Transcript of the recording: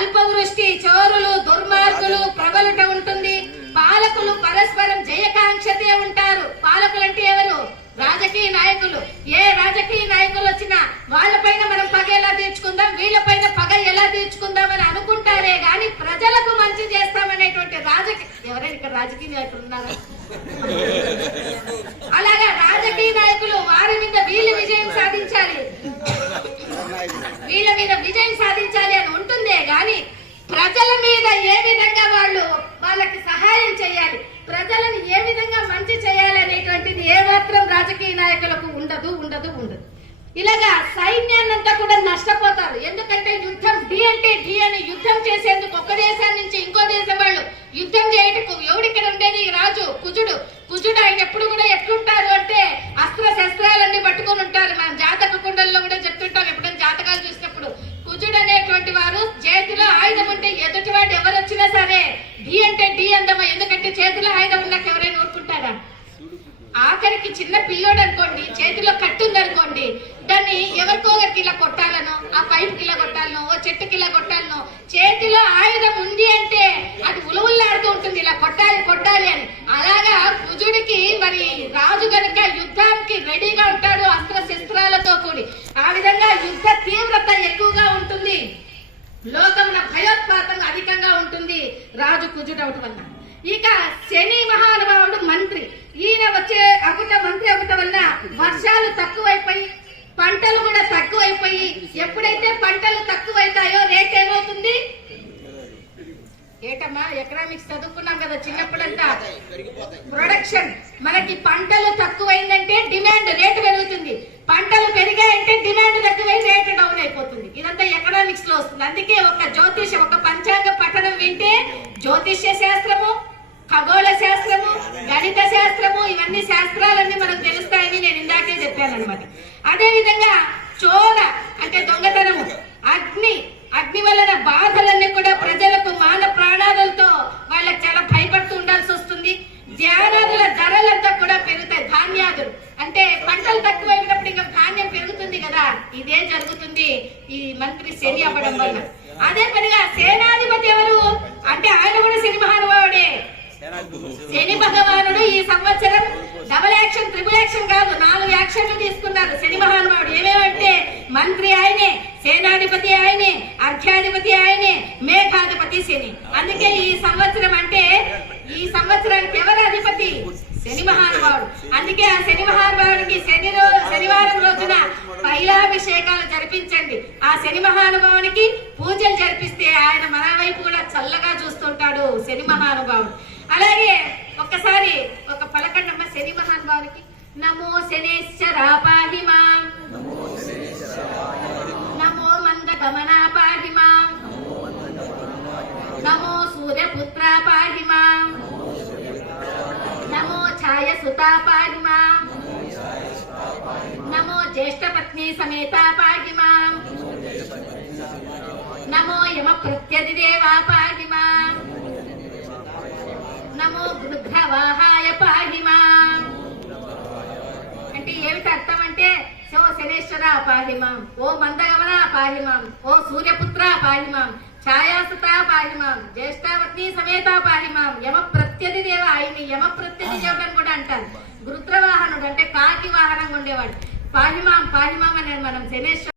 అల్పవృష్టి, చోరులు, దుర్మార్గులు ప్రబలుట ఉంటుంది. పాలకులు పరస్పరం జయకాంక్షతే ఉంటారు. పాలకులు అంటే ఎవరు? రాజకీయ నాయకులు. ఏ రాజకీయ నాయకులు వచ్చినా వాళ్ళపైన మనం పగ ఎలా తీర్చుకుందాం, వీళ్ళపైన పగ ఎలా తీర్చుకుందాం అని అనుకుంటారే గాని ప్రజలకు మంచి చేస్తామనేటువంటి ఎవరైనా ఇక్కడ రాజకీయ నాయకులు ఉన్నారా? అలాగా రాజకీయ నాయకులు వారి మీద వీళ్ళు విజయం సాధించాలి, వీళ్ళ మీద విజయం సాధించాలి అని ఉంటుందే గాని ప్రజల మీద ఏ విధంగా వాళ్ళకి సహాయం చేయాలి, ప్రజలను ఏ విధంగా మంచి చేయాలి అనేటువంటిది ఏ మాత్రం రాజకీయ నాయకులకు ఉండదు. ఇలాగా సైన్యాన్నంతా కూడా నష్టపోతారు. ఎందుకంటే యుద్ధం డి అంటే డి అని యుద్ధం చేసేందుకు ఒక దేశం నుంచి ఇంకో దేశం వాళ్ళు యుద్ధం చేయటకు ఎవడిక్కడ ఉండేది? రాజు కుజుడు. ఆయన ఎప్పుడు కూడా ఎట్లుంటారు అంటే అస్త్ర శస్త్రాలన్నీ పట్టుకొని ఉంటారు. మనం జాతక కుండల్లో కూడా చెప్తుంటాం, ఎప్పుడైనా జాతకాలు చూసినప్పుడు కుజుడు అనేటువంటి వారు చేతిలో ఆయుధం ఉంటే ఎదుటి వాడు ఎవరు వచ్చినా సరే డి అంటే డి అందమా. ఎందుకంటే చేతిలో ఆయుధం ఉన్నాక ఎవరైనా ఊరుకుంటారా? ఆఖరికి చిన్న పిల్లోడు అనుకోండి, చేతిలో కట్టుందనుకోండి, దాన్ని ఎవరికో ఒకరికి ఇలా కొట్టాలను, ఆ పైపుకి ఇలా కొట్టాలను, ఓ చెట్టుకి ఇలా కొట్టాలను. చేతిలో ఆయుధం ఉంది అంటే అది ఉలువుల్లాడుతూ ఉంటుంది, ఇలా కొట్టాలి అని. అలాగా కుజుడికి మరి రాజు గనుక యుద్ధానికి రెడీగా ఉంటాడు అస్త్ర శస్త్రాలతో కూడి. ఆ విధంగా యుద్ధ తీవ్రత ఎక్కువగా ఉంటుంది, లోకమున భయోత్పాతం అధికంగా ఉంటుంది రాజు కుజుడు అవటం వల్ల. ఇక శని మహానుభావుడు మంత్రి. ఈయన వచ్చే మంత్రి అగుట వల్ల వర్షాలు తక్కువైపోయి పంటలు కూడా తక్కువైపోయి, ఎప్పుడైతే పంటలు తక్కువైతాయో రేట్ ఏమవుతుంది? ఏటమ్మా ఎకనామిక్స్ చదువుకున్నాం కదా చిన్నప్పుడంతా. ప్రొడక్షన్, మనకి పంటలు తక్కువైందంటే డిమాండ్ రేటు పెరుగుతుంది, పంటలు పెరిగాయంటే డిమాండ్ తక్కువై రేటు డౌన్ అయిపోతుంది. ఇదంతా ఎకనామిక్స్ లో వస్తుంది. అందుకే ఒక పంచాంగ పఠనం వింటే జ్యోతిష్య శాస్త్రము, ఖగోళ శాస్త్రము, గణిత శాస్త్రము, ఇవన్నీ శాస్త్రాలన్నీ మనకు తెలుస్తాయని నేను ఇందాకే చెప్పాను అనమాట. అదే విధంగా చోర అంటే దొంగతనము, అగ్ని వలన బాధలన్నీ కూడా ప్రజలకు మాన ప్రాణాలతో వాళ్ళకి చాలా భయపడుతూ ఉండాల్సి వస్తుంది. ధాన్యాదుల ధరలంతా కూడా పెరుగుతాయి. ధాన్యాదులు అంటే పంటలు తక్కువైనప్పుడు ఇంకా ధాన్యం పెరుగుతుంది కదా, ఇదే జరుగుతుంది ఈ మంత్రి శని అవ్వడం వల్ల. అదే పనిగా సేనాధిపతి ఎవరు అంటే ఆయన కూడా శని మహానుభావుడే. శని భగవానుడు ఈ సంవత్సరం డబుల్ యాక్షన్, ట్రిపుల్ యాక్షన్ కాదు, 4 యాక్షన్లు తీసుకున్నారు శని మహానుభావుడు. ఏమేమంటే మంత్రి ఆయనే, సేనాధిపతి ఆయనే, అర్ఘ్యాధిపతి ఆయనే, మేఘాధిపతి శని. అందుకే ఈ సంవత్సరం అంటే ఈ సంవత్సరానికి ఎవరు అధిపతి? శని మహానుభావుడు. అందుకే ఆ శని మహానుభావుడికి శనివారం రోజున తైలాభిషేకాలు జరిపించండి. ఆ శని మహానుభావునికి పూజలు జరిపిస్తే ఆయన మన వైపు కూడా చల్లగా చూస్తుంటాడు శని మహానుభావుడు. అలాగే ఒక్కసారి ఒక పలకండమ్మ శని మహానుభావునికి. నమో శనేశ్వరా పాహి మాం, నమో మందగమనా పాహి మాం, నమో సూర్యపుత్రా పాహి మాం, నమో ఛాయసుతా పాహి మాం, నమో జ్యేష్ఠపత్ని సమేతా పాహి మాం, నమో యమ ప్రత్యధిదేవా పాహి మాం, నమో గృధ్రవాహాయ పాహి మాం. అంటే ఏమిటి అర్థం అంటే, ఓ శనేశ్వర పాహి మాం, ఓ మందగమన పాహి మాం, ఓ సూర్యపుత్ర పాహి మాం, ఛాయాసుత పాహి మాం, జ్యేష్ఠపత్ని సమేత పాహి మాం. యమ ప్రత్యధిదేవ, ఆయన్ని యమ ప్రత్యధిదేవుడు అని కూడా అంటారు. గృధ్రవాహనుడు అంటే కాకి వాహనంగా ఉండేవాడు. పాహిమాం అని మనం శనేశ్వర